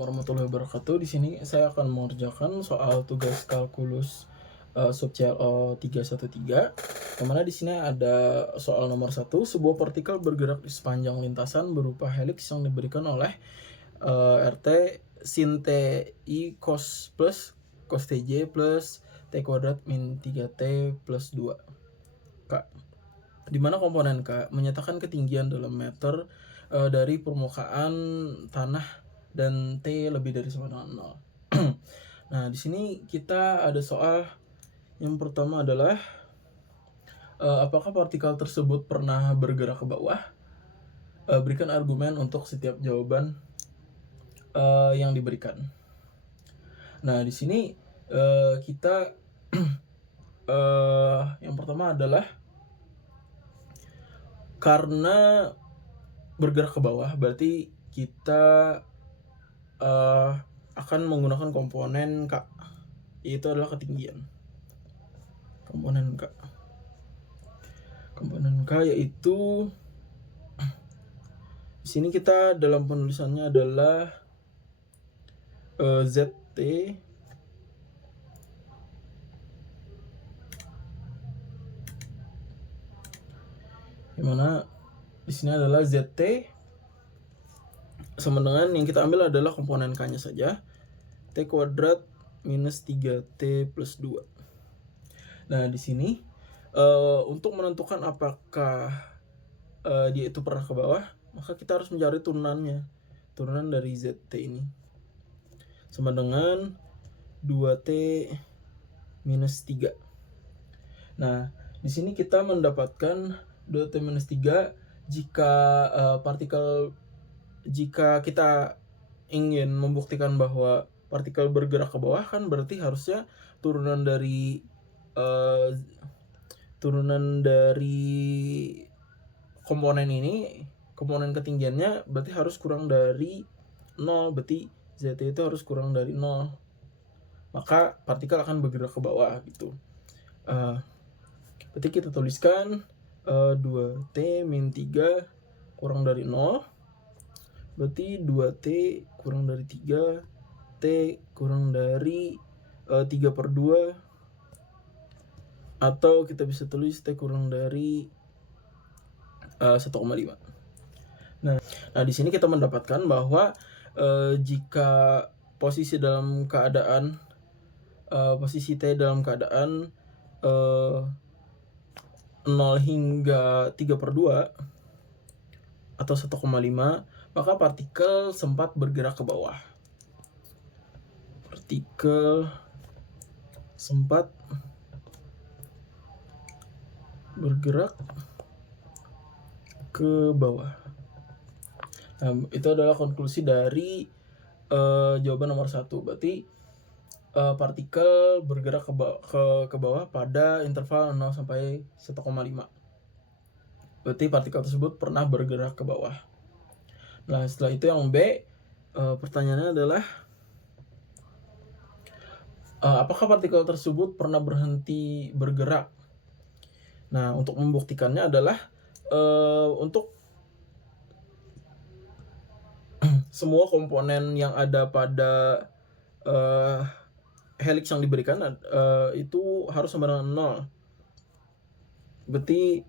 Warahmatullahi wabarakatuh. Di sini saya akan mengerjakan soal tugas kalkulus sub CLO 313. Yang mana di sini ada soal nomor 1, sebuah partikel bergerak di sepanjang lintasan berupa helix yang diberikan oleh RT sin T I cos plus cos TJ plus T kuadrat min 3T plus 2 K. Di mana komponen K menyatakan ketinggian dalam meter dari permukaan tanah dan T lebih dari sama dengan 0. Nah, di sini kita ada soal yang pertama adalah apakah partikel tersebut pernah bergerak ke bawah? Berikan argumen untuk setiap jawaban yang diberikan. Nah, di sini kita yang pertama adalah karena bergerak ke bawah, berarti kita akan menggunakan komponen K, yaitu adalah ketinggian. Komponen K yaitu di sini kita dalam penulisannya adalah ZT yang mana di sini adalah ZT sama dengan yang kita ambil adalah komponen K-nya saja, T kuadrat minus 3T plus 2. Nah, di sini untuk menentukan apakah dia itu pernah ke bawah, maka kita harus mencari turunannya. Turunan dari ZT ini sama dengan 2T minus 3. Nah, di sini kita mendapatkan 2T minus 3 jika jika kita ingin membuktikan bahwa partikel bergerak ke bawah, kan berarti harusnya turunan dari komponen ini, komponen ketinggiannya berarti harus kurang dari 0, berarti ZT itu harus kurang dari 0. Maka partikel akan bergerak ke bawah gitu. Berarti kita tuliskan 2T min 3 kurang dari 0. Berarti 2T kurang dari 3, T kurang dari 3 per 2, atau kita bisa tulis T kurang dari 1,5. Nah, di sini kita mendapatkan bahwa jika posisi T dalam keadaan 0 hingga 3 per 2 atau 1,5, maka partikel sempat bergerak ke bawah. Partikel sempat bergerak ke bawah. Nah, itu adalah konklusi dari jawaban nomor 1. Berarti partikel bergerak ke bawah pada interval 0 sampai 1,5. Berarti partikel tersebut pernah bergerak ke bawah. Nah, setelah itu yang B, pertanyaannya adalah apakah partikel tersebut pernah berhenti bergerak? Nah, untuk membuktikannya adalah untuk semua komponen yang ada pada helix yang diberikan itu harus sama dengan 0. Berarti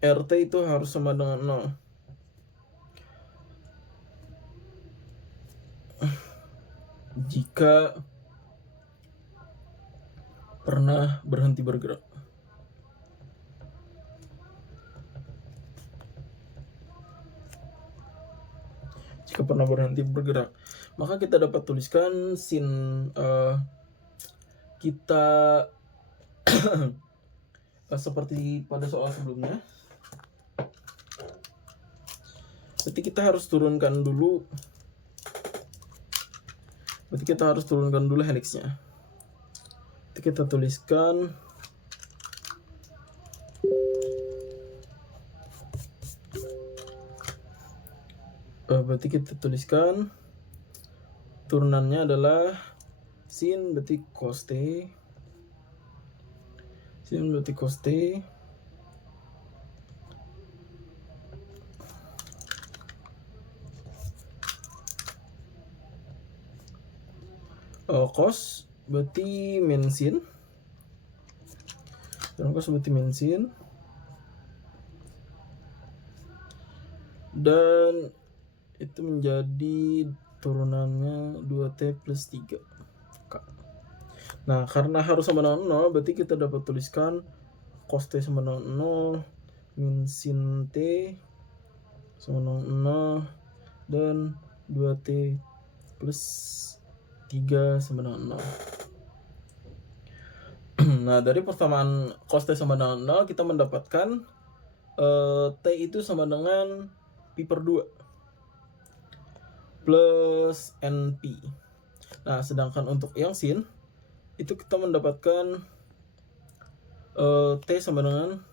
RT itu harus sama dengan 0. Jika pernah berhenti bergerak. Jika pernah berhenti bergerak, maka kita dapat tuliskan sin kita seperti pada soal sebelumnya. Berarti kita harus turunkan dulu. Helixnya. Jadi kita tuliskan turunannya adalah sin berarti cos T, cos berarti min sin. Dan cos berarti min sin. Dan itu menjadi turunannya 2T plus 3. Nah, karena harus sama dengan 0, berarti kita dapat tuliskan cos T sama dengan 0, min sin T sama dengan 0, dan 2T plus 3 sama dengan 0. Nah, dari persamaan cos T sama dengan 0, kita mendapatkan T itu sama dengan pi per 2 plus NP. Nah, sedangkan untuk yang sin, itu kita mendapatkan T sama dengan,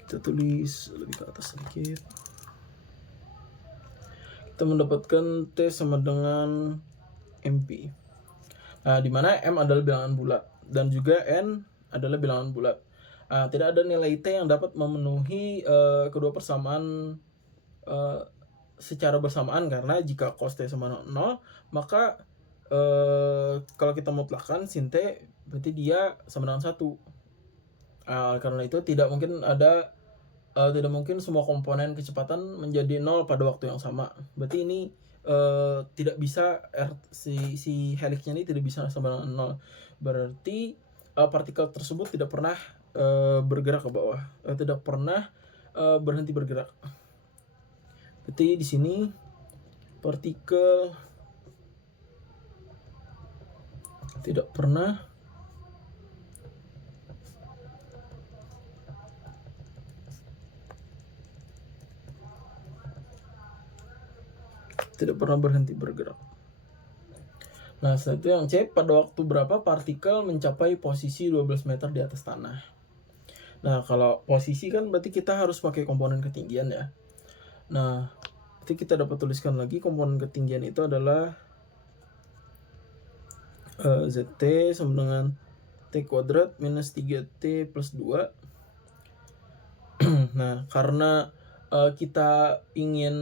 kita tulis lebih ke atas sedikit, kita mendapatkan T sama dengan MP. Nah, di mana M adalah bilangan bulat dan juga N adalah bilangan bulat. Tidak ada nilai T yang dapat memenuhi kedua persamaan secara bersamaan, karena jika cos T sama 0, maka kalau kita mutlakkan sin T berarti dia sama dengan 1. Karena itu tidak mungkin semua komponen kecepatan menjadi 0 pada waktu yang sama. Berarti ini tidak bisa si helixnya ini tidak bisa sama dengan 0. Berarti partikel tersebut tidak pernah bergerak ke bawah, tidak pernah berhenti bergerak. Berarti di sini partikel tidak pernah berhenti bergerak. Nah, setelah itu yang C, pada waktu berapa partikel mencapai posisi 12 meter di atas tanah. Nah, kalau posisi kan berarti kita harus pakai komponen ketinggian ya. Nah, berarti kita dapat tuliskan lagi komponen ketinggian itu adalah ZT sama dengan T kuadrat minus 3T plus 2. Nah, karena kita ingin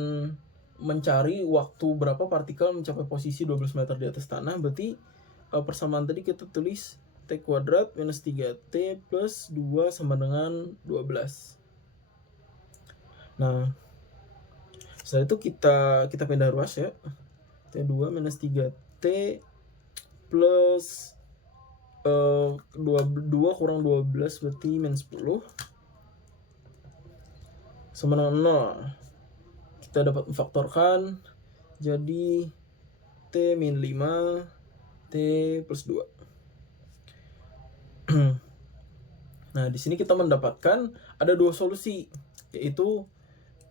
mencari waktu berapa partikel mencapai posisi 12 meter di atas tanah, berarti persamaan tadi kita tulis T kuadrat minus 3T plus 2 sama dengan 12. Nah, setelah itu kita pindah ruas ya. T2 minus 3T plus 2 kurang 12 berarti min 10 sama dengan 0. Kita dapat memfaktorkan jadi T min 5 T plus 2. Nah, di sini kita mendapatkan ada dua solusi, yaitu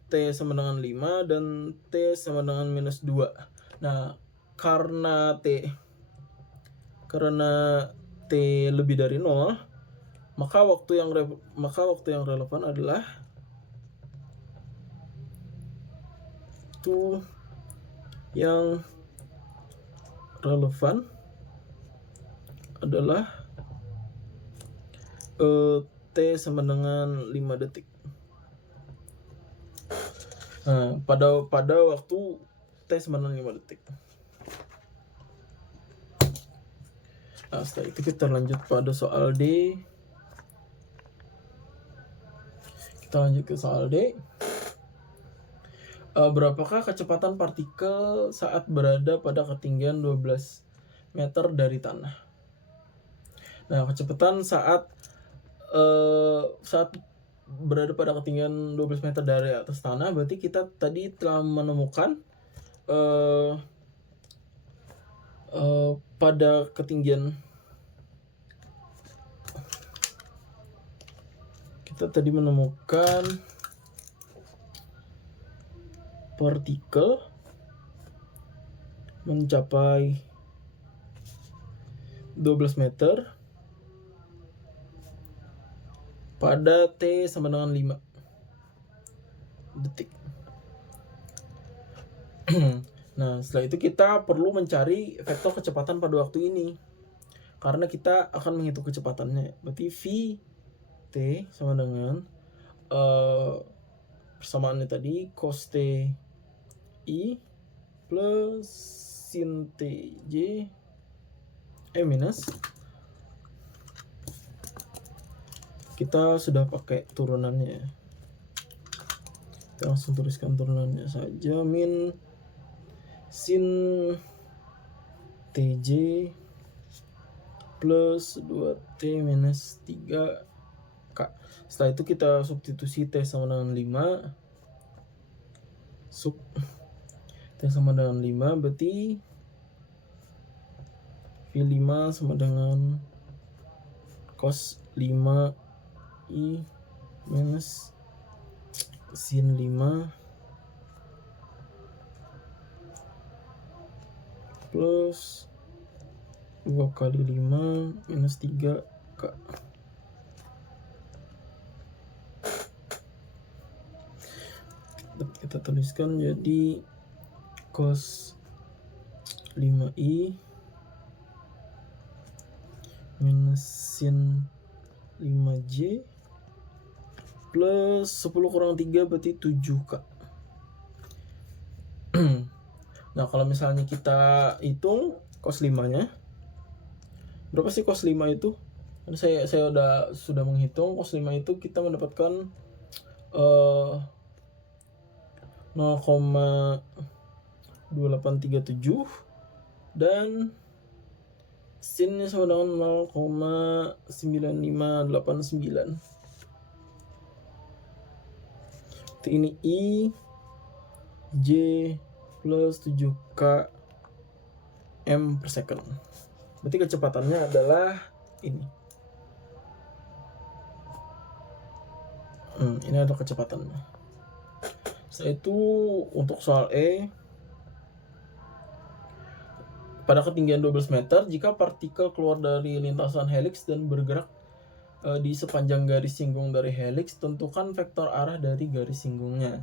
T sama dengan 5 dan T sama dengan minus 2. Nah, karena T lebih dari 0, maka waktu yang relevan adalah T sama dengan 5 detik. Nah, pada waktu T sama dengan 5 detik. Nah, setelah itu kita lanjut pada soal D. Kita lanjut ke soal D. Berapakah kecepatan partikel saat berada pada ketinggian 12 meter dari tanah? Nah, kecepatan saat berada pada ketinggian 12 meter dari atas tanah, berarti kita tadi telah menemukan pada ketinggian, kita tadi menemukan partikel mencapai 12 meter pada T sama dengan 5 detik. Nah, setelah itu kita perlu mencari vektor kecepatan pada waktu ini, karena kita akan menghitung kecepatannya. Berarti V T sama dengan persamaannya tadi cos T I plus sin TJ minus, kita sudah pakai turunannya, kita langsung tuliskan turunannya saja, min sin TJ plus 2T minus 3K. Setelah itu kita substitusi T sama dengan 5, T sama dengan 5, berarti V5 sama dengan cos 5I minus sin 5 plus 2 kali 5 minus 3K. Kita tuliskan jadi cos 5I minus sin 5J plus 10 kurang 3 berarti 7K. Nah, kalau misalnya kita hitung cos 5-nya, berapa sih cos 5 itu? Saya sudah menghitung cos 5 itu kita mendapatkan 0,2837 dan sinnya sama dengan 0,9589. Ini I J plus 7K M per second. Berarti kecepatannya adalah ini. Ini adalah kecepatannya. Setelah itu untuk soal E, pada ketinggian 12 meter, jika partikel keluar dari lintasan helix dan bergerak di sepanjang garis singgung dari helix, tentukan vektor arah dari garis singgungnya.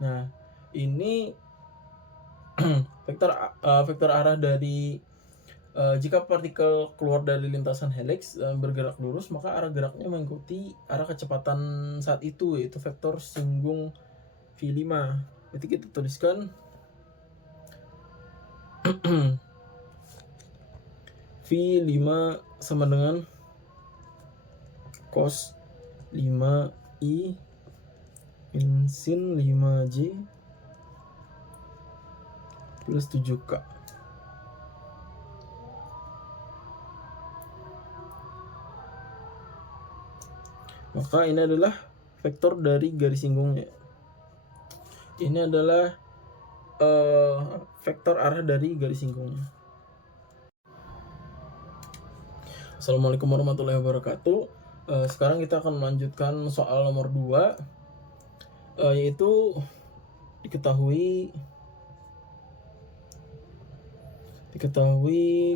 Nah, ini vektor arah dari jika partikel keluar dari lintasan helix dan bergerak lurus, maka arah geraknya mengikuti arah kecepatan saat itu, yaitu vektor singgung V5. Jadi kita tuliskan V5 sama dengan cos 5I min sin 5J plus 7K. Maka ini adalah vektor dari garis singgungnya. Ini adalah vektor arah dari garis singgungnya. Assalamualaikum warahmatullahi wabarakatuh. Sekarang kita akan melanjutkan soal nomor 2, yaitu diketahui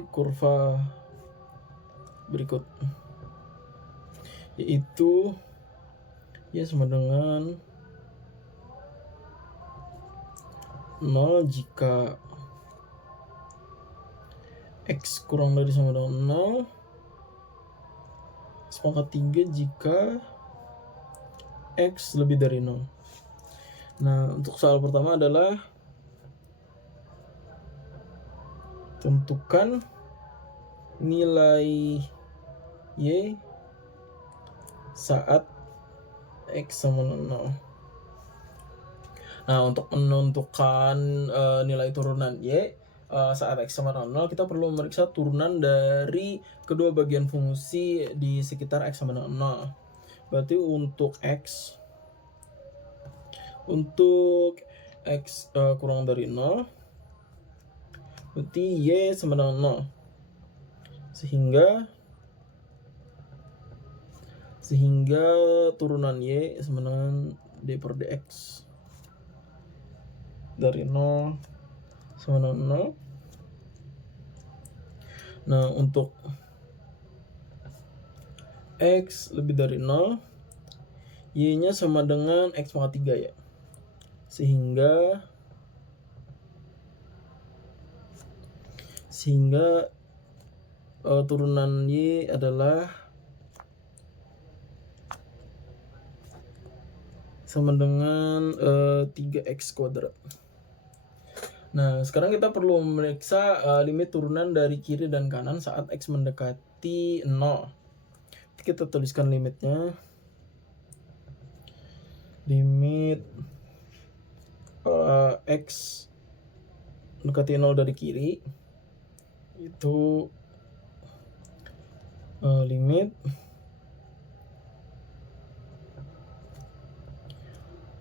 kurva berikut, yaitu ya sama dengan 0 jika X kurang dari sama dengan 0, sepakat 3 jika X lebih dari 0. Nah, untuk soal pertama adalah tentukan nilai Y saat X sama 0. Nah, untuk menentukan nilai turunan Y saat X sama 0, kita perlu memeriksa turunan dari kedua bagian fungsi di sekitar X sama dengan 0. Berarti untuk X kurang dari 0, berarti Y sama dengan 0. Sehingga turunan Y sama dengan D per dx dari 0 sama dengan 0. Nah, untuk X lebih dari 0, Y-nya sama dengan X pangkat 3 ya. Sehingga turunan Y adalah sama dengan 3x kuadrat. Nah, sekarang kita perlu memeriksa limit turunan dari kiri dan kanan saat X mendekati 0. Kita tuliskan limitnya. Limit X mendekati 0 dari kiri itu limit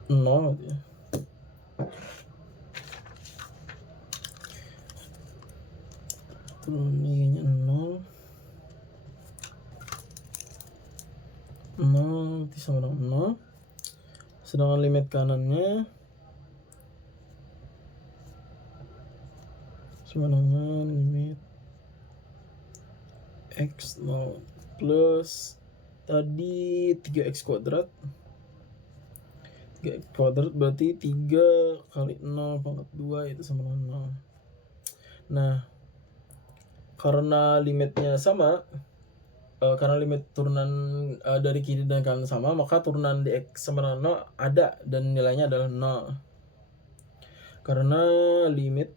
0 gitu ya. Turunnya 0 itu sama dengan 0. Sedangkan limit kanannya sama dengan limit X 0 plus tadi 3x kuadrat. 3x kuadrat berarti 3 kali 0 pangkat 2 itu sama dengan 0. Nah, karena limitnya sama, karena limit turunan dari kiri dan kanan sama, maka turunan di X sama dengan 0 ada dan nilainya adalah 0. Karena limit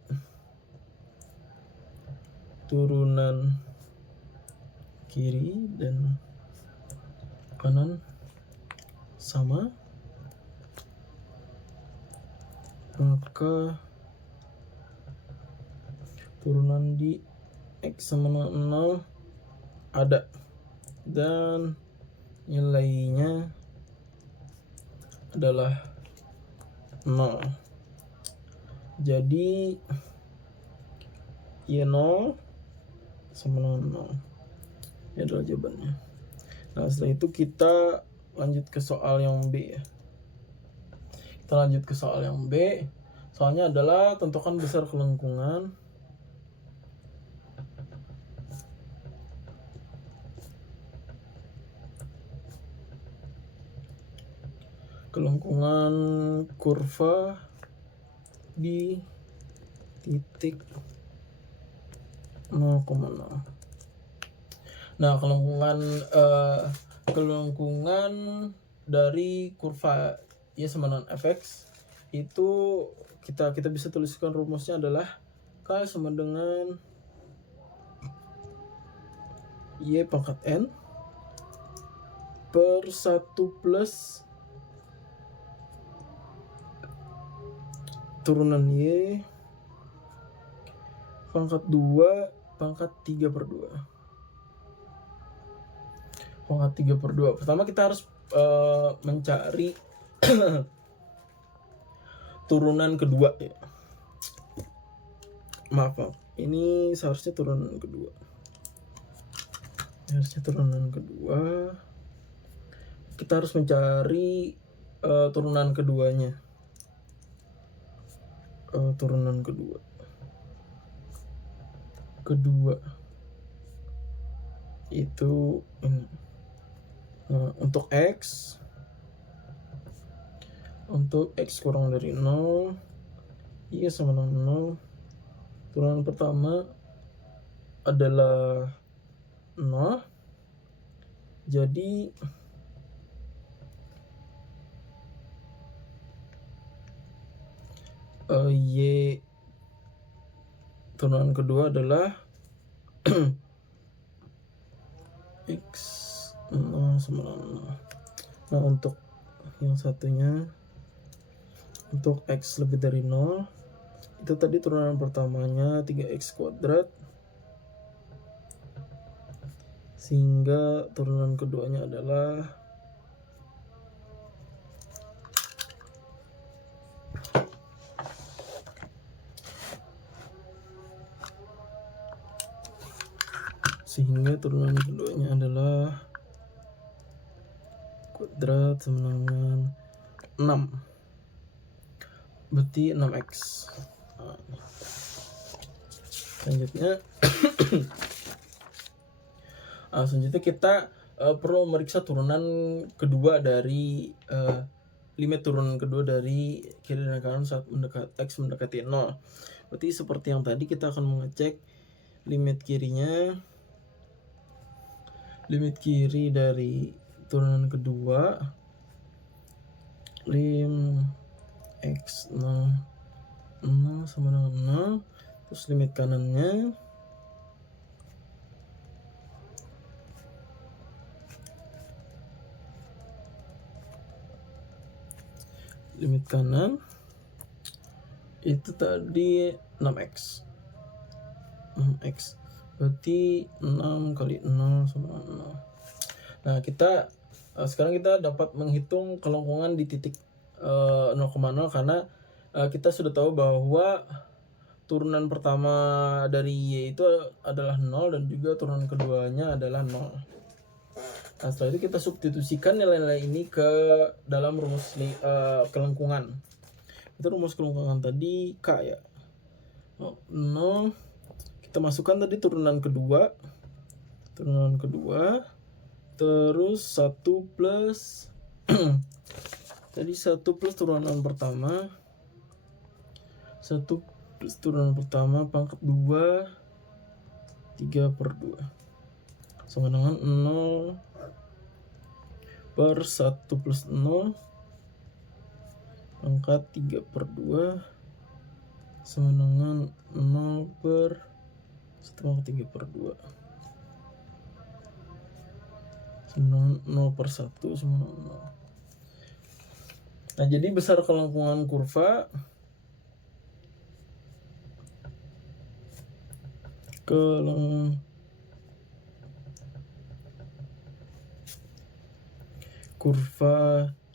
turunan kiri dan kanan sama, maka turunan di X sama dengan 0 ada dan nilainya adalah 0. Jadi Y0 sama dengan 0. Ini adalah jawabannya. Nah, setelah itu kita lanjut ke soal yang B ya. Kita lanjut ke soal yang B. Soalnya adalah tentukan besar kelengkungan kurva di titik 0,0. Nah, kelengkungan dari kurva Y sama dengan fx itu kita bisa tuliskan rumusnya adalah K sama dengan Y pangkat N per 1 plus turunan Y pangkat 2 pangkat 3 per 2. Pangkat 3 per 2. Pertama kita harus mencari turunan kedua ya. Maaf. Ini seharusnya turunan kedua. Kita harus mencari turunan keduanya. Turunan kedua itu ini. Untuk X kurang dari 0 Y sama dengan 0. Turunan pertama adalah 0. Jadi Y turunan kedua adalah X 0 sama 0. Nah, untuk yang satunya, untuk X lebih dari 0, itu tadi turunan pertamanya 3x kuadrat, sehingga turunan keduanya adalah kuadrat sama dengan 6. Berarti 6x. Selanjutnya kita perlu memeriksa turunan kedua dari limit turunan kedua dari kiri dan kanan saat X mendekati 0. Berarti seperti yang tadi, kita akan mengecek limit kiri dari turunan kedua lim X 0 0 sama dengan 0. Terus limit kanannya limit kanan itu tadi 6x. 6x berarti 6 kali 0 sama 0. Nah, sekarang kita dapat menghitung kelengkungan di titik 0,0 karena kita sudah tahu bahwa turunan pertama dari Y itu adalah 0 dan juga turunan keduanya adalah 0. Nah, setelah itu kita substitusikan nilai-nilai ini ke dalam rumus kelengkungan. Itu rumus kelengkungan tadi K ya. 0 kita masukkan tadi turunan kedua, terus 1 plus tadi 1 plus turunan pertama, 1 plus turunan pertama pangkat 2 3/2 sama dengan 0 per 1 plus 0 pangkat 3/2 sama dengan 0 per 1 pangkat 3/2 sama dengan 0 per 1 sama dengan 0. Nah, jadi besar kelengkungan kurva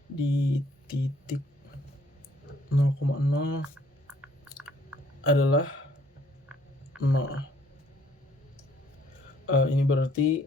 di titik 0,0 adalah 0. Ini berarti